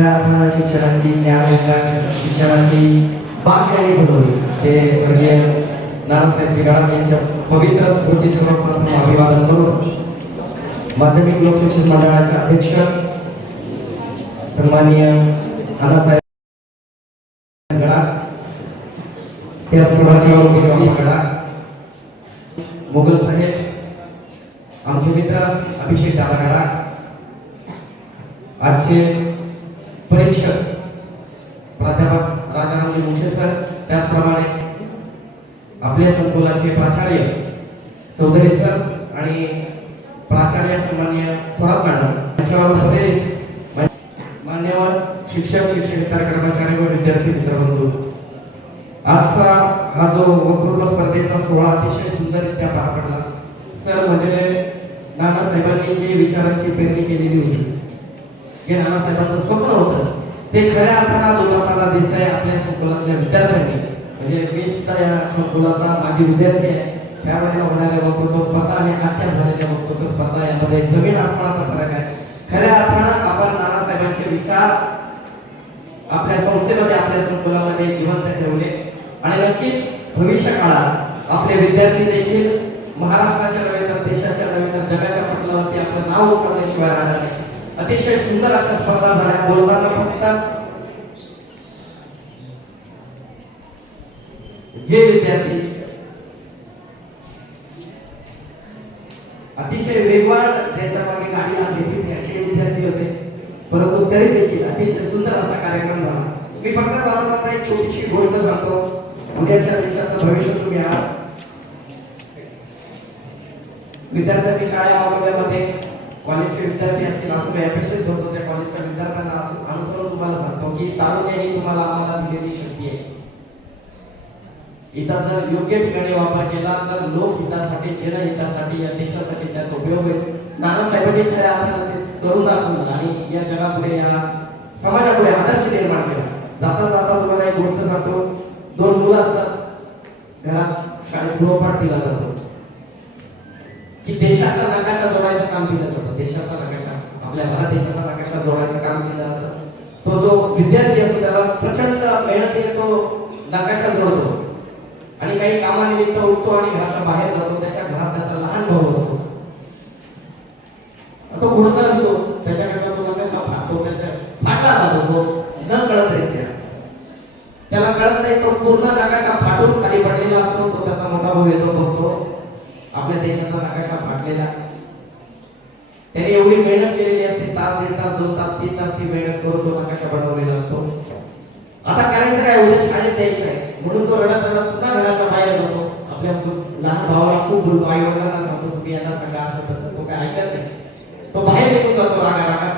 खऱ्या अर्थानं शिक्षणाची शिक्षणाची बागशाळी बनवली. ते स्वर्गीय नानासाहेब जगडाप यांच्या पवित्र स्मृतीसमोर प्रथम अभिवादन करून माध्यमिक लोकशिक्षण मंडळाचे अध्यक्ष सन्माननीय नानासाहेब जगडाप, त्याचप्रमाणे मुघल साहेब, आमचे मित्र अभिषेक दादा, आजचे परीक्षक प्राध्यापक राजारामजी मुंडे सर, त्याचप्रमाणे आपल्या संकुलाचे प्राचार्य चौधरी सर आणि प्राचार्य सन्माननीय थोरात मॅडम, तसेच मान्यवर शिक्षक, शिक्षकेतर कर्मचारी व विद्यार्थी मित्रबंधू, आजचा हा जो वक्तृत्व स्पर्धेचा सोहळा अतिशय सुंदररित्या पार पडला. सर म्हणजे नानासाहेबांनी जी विचारांची पेरणी केलेली होती, जे नानासाहेबांचं स्वप्न होतं, ते खऱ्या अर्थानं उतरताना दिसतंय आपल्या संकुलातल्या विद्यार्थ्यांनी. म्हणजे मी सुद्धा या संकुलाचा माझी विद्यार्थी आहे. त्यावेळेला होणाऱ्या वक्तृत्व स्पर्धा आणि आजच्या झालेल्या वक्तृत्व स्पर्धा यामध्ये जमीन आसमानाचा फरक आहे. खऱ्या अर्थानं आपण नानासाहेबांचे विचार आपल्या संस्थेमध्ये, आपल्या संकुलामध्ये जिवंत ठेवले आणि नक्कीच भविष्य काळात आपले विद्यार्थी देखील महाराष्ट्राच्या नव्हे तर देशाच्या नव्हे तर जगाच्या पटलावरती आपलं नाव उठवल्याशिवाय राहणार नाही. अतिशय सुंदर अशा स्पर्धा झाल्या. बोलताना फक्त जे विद्यार्थी अतिशय वेगवान ज्याच्या मागे गाडी आली असे विद्यार्थी होते, परंतु तरी देखील अतिशय सुंदर असा कार्यक्रम झाला. मी फक्त जाता एक छोटीशी गोष्ट सांगतो. उद्याच्या देशाचं भविष्य तुम्ही आहात. विद्यार्थ्यांनी शाळा मागवल्यामध्ये कॉलेजचे विद्यार्थी असतील असं मी अपेक्षित होतो. त्या कॉलेजच्या विद्यार्थ्यांना अनुसरून तुम्हाला सांगतो की तारुण्य ही तुम्हाला आम्हाला दिलेली शक्ती आहे. हिचा जर योग्य ठिकाणी वापर केला तर लोकहितासाठी, जनहितासाठी, या देशासाठी त्याचा उपयोग होईल. नानासाहेबांनी खऱ्या अर्थाने करून दाखवलं आणि या जगापुढे, या समाजापुढे आदर्श निर्माण केला. जाता जाता तुम्हाला एक गोष्ट सांगतो. 2 मुलं असतात घरात, शाळेत गृहपाठ दिला जातो की देशाचा नकाशा जोडायचं काम केलं जातं. देशाचा नकाशा, आपल्या भारत देशाचा नकाशा जोडायचं काम केलं जातं. तो जो विद्यार्थी असतो त्याला प्रचंड मेहनतीने तो नकाशा जोडतो आणि काही कामानिमित्त उठतो आणि घराच्या बाहेर जातो. त्याच्या घरात त्याचा लहान भाऊ असतो, तो गुणकार असतो, त्याच्याकडे तो नकाशा फाटतो, फाटला जातो तो न कळतरित्या. त्याला कळत नाही, तो पूर्ण नकाशा फाटून खाली पडलेला असतो. तो त्याचा मोठा भाऊ येतो, बघतो आपल्या देशाचा नकाशा फाटलेला. त्याने एवढी मेहनत केलेली असते, तास, 1.5 तास, 2 तास, 3 तास ती मेहनत करून तो नकाशा बनवलेला असतो. आता करायचं काय, उद्या शाळेत द्यायचं आहे म्हणून तो रडत रडत पुन्हा घराच्या बाहेर जातो. आपल्या लहान भावाला खूप बोलतो, आई वडिलांना सांगतो तुम्ही यांना सांगा असं तसं. तो काय ऐकत नाही, तो बाहेर निघून जातो रागा रागा.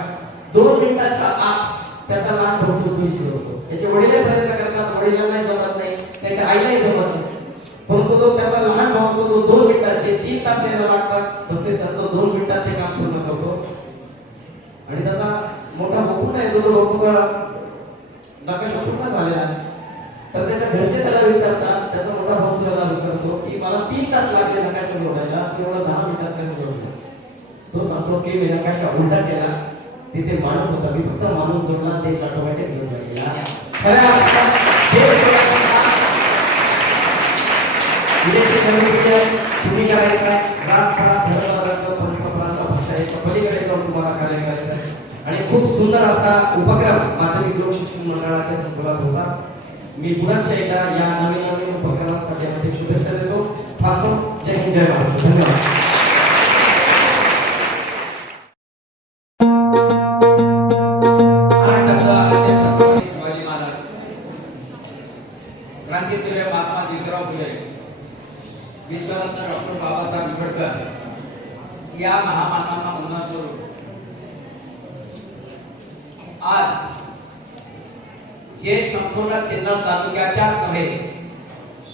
2 मिनिटाच्या आत त्याचा लहान भाऊ होतो. त्याचे वडील प्रयत्न करतात, वडिलांनाही जमत नाही, त्याच्या आईलाही जमत नाही, परंतु तो त्याचा लहान भाऊ असतो. तो 2 मिनिटात जे 3 तास यायला लागतात तसे तो 2 मिनिटात ते काम पूर्ण करतो. आणि त्याचा मोठा भाऊ नाही, तो नकाशा पूर्ण झालेला आहे. तर त्याच्या घरचे त्याला विचारतात, त्याचा मोठा भाऊ त्याला विचारतो की मला 3 तास लागले नकाशा जोडायला, एवढं 10 मिनिटात त्याने जोडलं. तो सांगतो की मी नकाशा उलटा केला, तिथे माणूस होता, मी फक्त माणूस जोडला, देश ऑटोमॅटिक जोडला गेला. तुम्ही करायचा पलीकडे जाऊन तुम्हाला कार्य करायचं आहे. आणि खूप सुंदर असा उपक्रम माध्यमिक लोकशिक्षण मंडळाच्या संकुलात होता. मी पुन्हा एकदा या नवीन नवीन उपक्रमासाठी मध्ये शुभेच्छा देतो. थांबतो. जय हिंद, जय महाराष्ट्र. धन्यवाद. क्रांतीसूर्य महात्मा ज्योतिराव फुले, विश्वरत्न डॉक्टर बाबासाहेब आंबेडकर या महामानवांना वंदन करून आज जे संपूर्ण सिन्नर तालुक्याच्या नव्हे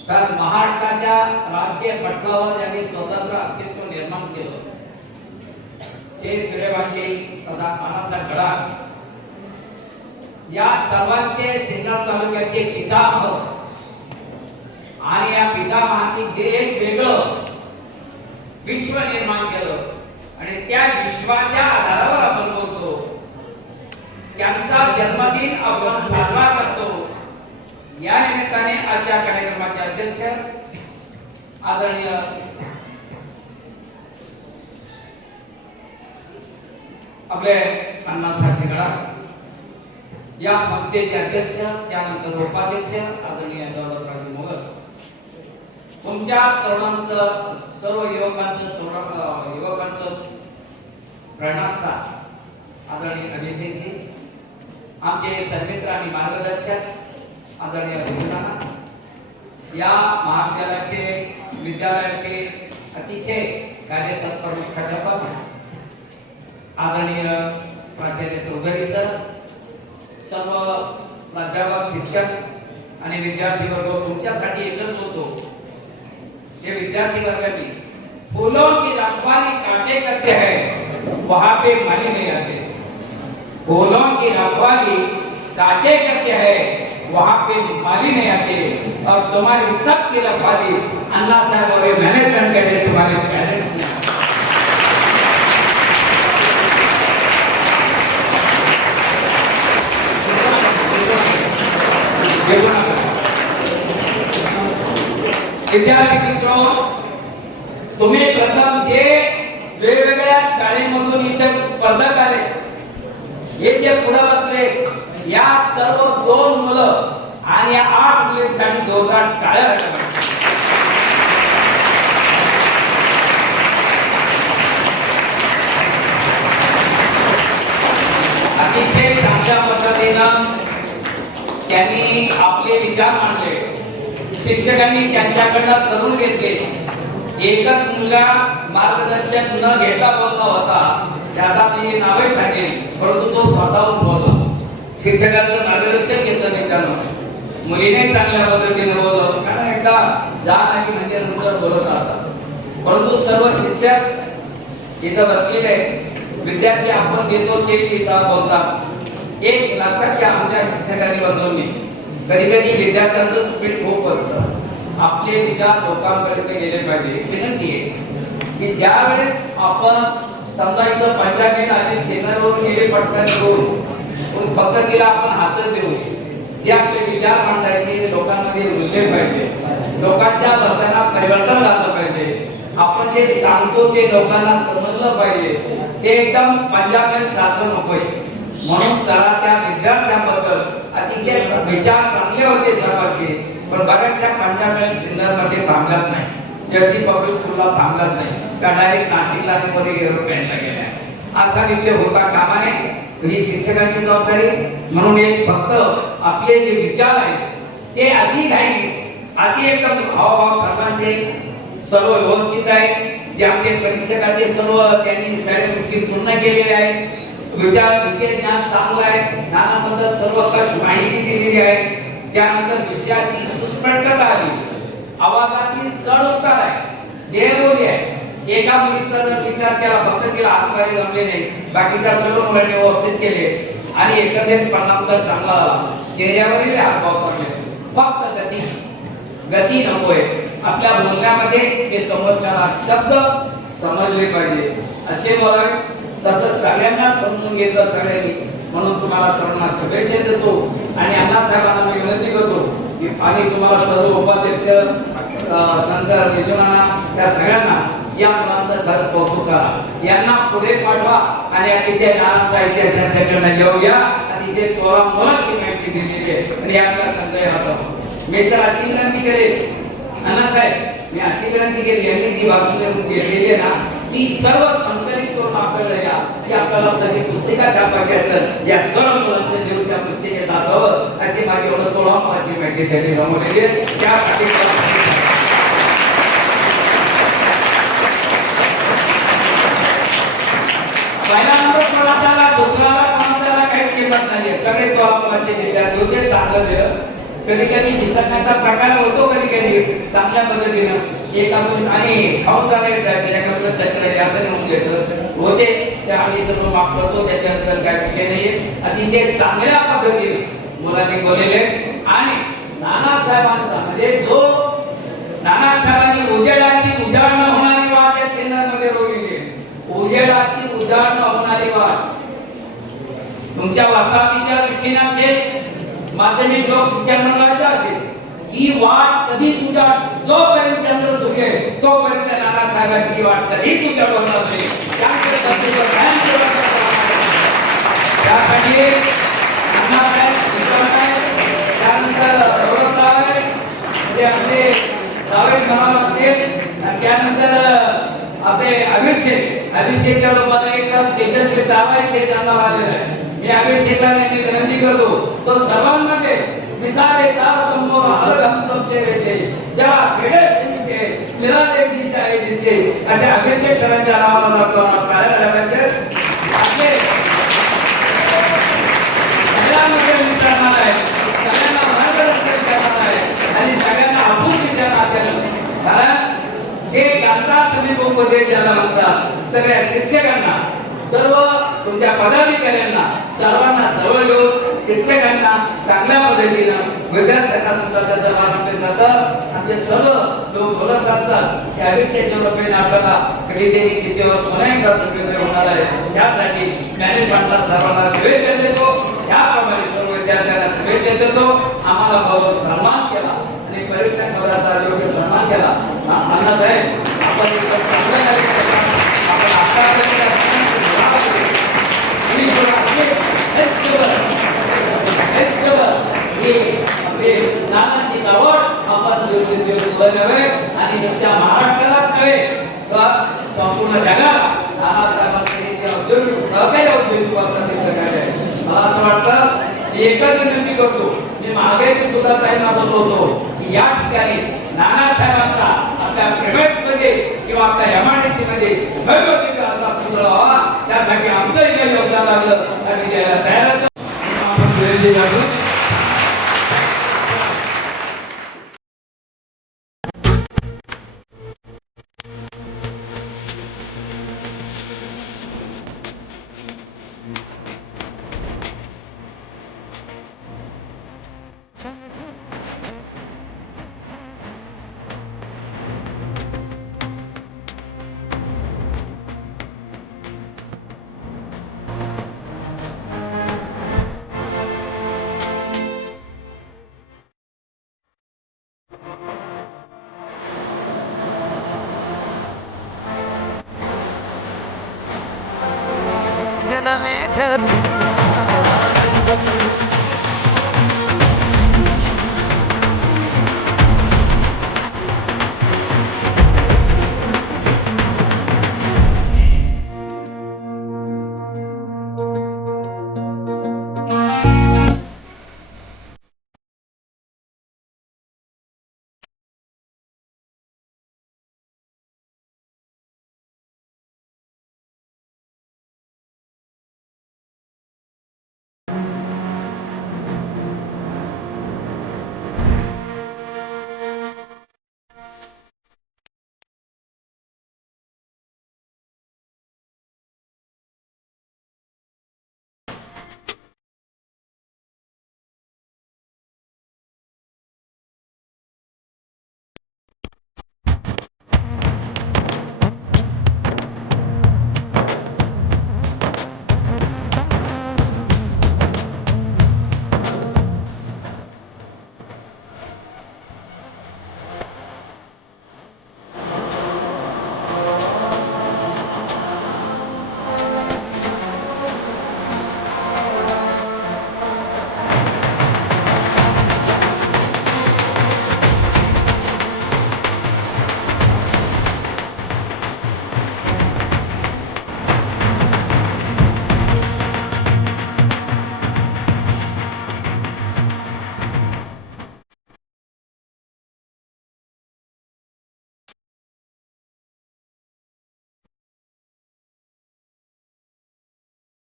तर महाराष्ट्राच्या राजकीय पटलावर ज्यांनी स्वतंत्र अस्तित्व निर्माण केलं ते सूर्यबाजी तथा नानासाहेब जगडाप या सर्वांचे सिन्नर तालुक्याचे पितामह आणि या पितामहांनी जे एक वेगळं विश्व निर्माण केलं आणि त्या विश्वाच्या आधारावर आपण बोलतो त्यांचा जन्मदिन आपण साजरा करतो. या निमित्ताने आजच्या कार्यक्रमाचे अध्यक्ष आदरणीय आपले अण्णासाहेब निगडा या संस्थेचे अध्यक्ष, त्यानंतर उपाध्यक्ष आदरणीय दौलतराजे मोगल, तुमच्या तरुणांचं सर्व युवकांचं प्रेरणास्थान आदरणीय अभिषेकजी, आमचे सन्मित्र आणि मार्गदर्शक आदरणीय विद्यार्थी, या विद्यालयाचे अतिशय कार्यतत्पर मुख्याध्यापक आदरणीय प्राचार्य चौधरी सर, सर्व प्राध्यापक, शिक्षक आणि विद्यार्थी वर्ग, तुमच्यासाठी एकच होतो. ये विद्यार्थी वर्गाची फूलों की रखवाली कांटे करते हैं, वहां पे माली नहीं आते. फूलों की रखवाली कांटे करते हैं, वहां पे माली नहीं आते. और तुम्हारी सबकी रखवाली अन्ना साहब और मैनेजमेंट के तुम्हारे पेरेंट्स ने. विद्यार्थी मित्रों, तुम्ही प्रथम जे वेगवेगळ्या शाळेमधून इथे स्पर्धक आले, हे जे पुढे बसले, या सर्व 2 मुलं आणि 8 मुलींसाठी जोरदार टाळ्या वाजवा. अतिशय चांगल्या पद्धतीनं त्यांनी आपले विचार मांडले. शिक्षकांनी त्यांच्याकडनं करून घेतले. एकच मुलगा मार्गदर्शक न घेता बोलला होता, त्याचा मी नावे सांगेन, परंतु तो स्वतःहून बोलला. शिक्षकांचं मार्गदर्शन घेतलं नाही त्यानं. मुलीने चांगल्या पद्धतीने बोललं, कारण एकदा जाण आली म्हणजे नंतर बोलत राहतात. परंतु सर्व शिक्षक इथं बसलेले आहेत, विद्यार्थी आपण देतो ते इथं बोलतात. एक लक्षात घ्या आमच्या शिक्षकांनी बंधूंनी, कधी कधी विद्यार्थ्यांचं स्पीड खूप असतं. आपले विचार लोकांपर्यंत गेले पाहिजे. विनंती आहे की ज्या वेळेस आपण समजा इथं पंजाबी आधी सेनरवरून गेले पटकन करून फक्त तिला आपण हातच देऊ, जे आपले विचार मांडायचे लोकांमध्ये रुजले पाहिजे. लोकांच्या वर्तनात परिवर्तन झालं पाहिजे. आपण जे सांगतो ते लोकांना समजलं पाहिजे. ते एकदम पंजाबी साधं नकोय. म्हणून जरा त्या विद्यार्थ्यांबद्दल अतिशय विचार चांगले होते सर्वांचे, पण बऱ्याचशा पंजाब सिन्नरमध्ये थांबत नाही, जर्सी पब्लिक स्कूलला थांबत नाही, त्या डायरेक्ट नाशिकला आणि मध्ये एरोप्लेनला गेल्या. असा विषय होता कामा नये. ही शिक्षकांची जबाबदारी. म्हणून एक फक्त आपले जे विचार आहेत ते अति घाई, अति एकदम हावभाव सर्वांचे सर्व व्यवस्थित आहे. जे आमचे परीक्षकाचे सर्व त्यांनी सगळे पूर्ण केलेले आहे. विचार विषय ज्ञान चांगलं आहे. ज्ञानाबद्दल सर्व माहिती दिलेली आहे. त्यानंतर विषयाची सुस्पष्टता आली. आवाजातील चढ उतार आहे, देहबोली आहे. एका मुलीचा जर विचार केला, फक्त तिला हातवारी जमले नाही, बाकीच्या सर्व मुलांनी व्यवस्थित केले आणि एकंदरीत परिणाम तर चांगला आला. चेहऱ्यावरील हातभाव चांगले. फक्त गती नकोय. आपल्या बोलण्यामध्ये ते समोरच्याला शब्द समजले पाहिजे असे बोलावे. तसं सगळ्यांना समजून घेतलं सगळ्यांनी. म्हणून तुम्हाला सर्वांना शुभेच्छा देतो आणि अण्णासाहेबांना मी विनंती करतो की आणि तुम्हाला सर्व उपाध्यक्ष नंतर निजोना त्या सगळ्यांना या मुलांचं घर कौतुक करा. यांना पुढे पाठवा आणि अतिशय ज्ञानाचा इतिहास यांच्याकडनं घेऊया. अतिशय तोरा मुलाची माहिती दिलेली आहे आणि यातला संदेह असावा. मी तर अशी विनंती करेन अण्णासाहेब, मी अशी विनंती केली, यांनी जी बातमी घेतलेली आहे ना ती सर्व संकलित करून आपल्याला या की आपल्याला कधी पुस्तिका छापायची असेल, या सर्व मुलांचं जीवन त्या पुस्तिकेत असावं अशी माझी एवढं तोळा मुलाची माहिती त्यांनी गमवलेली आहे. त्यासाठी पहिला नंबर कोणाचा, दुसरा कोणाचा काही किंमत नाही. सगळे तोळा मुलाचे विद्यार्थी होते. चांगलं दिलं. कधी कधी विसरण्याचा प्रकार होतो, कधी कधी चांगल्या पद्धतीनं एका आणि खाऊन जायचं एखाद्या चक्र असं नेऊन घ्यायचं होते. त्या आम्ही सर्व माफ करतो, त्याच्याबद्दल काय विषय नाहीये. अतिशय चांगल्या पद्धतीने मुलांनी बोललेले आणि नानासाहेबांचा म्हणजे जो नानासाहेबांनी उजेडाची उजाड होणारी वाट या सेनामध्ये रोवली. उजेडाची उजाड होणारी वाट तुमच्या वसाहतीच्या दृष्टीने असेल, माध्यमिक लोक शिक्षण मंडळाच्या असेल, ही वाट कधी तुझ्या जोपर्यंत चंद्र सुखे तोपर्यंत नानासाहेबांची वाट कधीच उजाड होणार नाही. त्यासाठी त्यानंतर गौरवराव आहे, म्हणजे आपले जावेद भाव असतील, आणि त्यानंतर आपले अभिषेकच्या रूपाने एक तेजस्वी तारा इथे जन्माला आलेला आहे. मी अभिषेकला विनंती करतो, तो सर्वांमध्ये मिसाल येतात समोर अलग हम सबसे रहते ज्या खेडे समिती मेरा देश की चाहे दिसे असे अभिषेक सरांच्या नावाला जातो कार्यालय पाहिजे. असे सगळ्यांमध्ये मिसळणार आहे, सगळ्यांना मार्गदर्शन करणार आहे आणि सगळ्यांना आपुलकीच्या नात्यानं. कारण जे गांधा समिती उपदेश ज्याला म्हणतात, सगळ्या शिक्षकांना, सर्व तुमच्या पदाधिकाऱ्यांना सर्वांना जवळ घेऊन शिक्षकांना चांगल्या पद्धतीनं, विद्यार्थ्यांना सुद्धा त्याचा मार्गदर्शन करतात. आमचे सर्व लोक बोलत असतात की अभिषेकच्या रूपाने आपल्याला कधीतरी शिक्षेवर पुन्हा एकदा संकेत होणार आहे. त्यासाठी मॅनेजमेंटला सर्वांना शुभेच्छा देतो, त्याप्रमाणे सर्व विद्यार्थ्यांना शुभेच्छा देतो. आम्हाला बहुत सन्मान केला आणि परीक्षा पदाचा योग्य सन्मान केला. अण्णासाहेब, आपण चांगल्या कार्यक्रम आपण आतापर्यंत नानाची आवड आपण दिवसेंदिवस नव्हे आणि नुसत्या महाराष्ट्रालाच नव्हे तर संपूर्ण जगाला नानासाहेबांचे औद्योगिक सहकारी औद्योगिक मला असं वाटतं एकच विनंती करतो. मी मागे सुद्धा ताईंना बोललो होतो की या ठिकाणी नानासाहेबांचा आपल्या प्रेमेस मध्ये किंवा आपल्या एमआयडीसी मध्ये भव्य असा पुतळा व्हावा, त्यासाठी आमचंही काही योगदान लागलं आणि तयार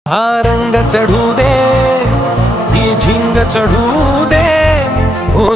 हा रंग चढू दे, ही झिंग चढू दे, हो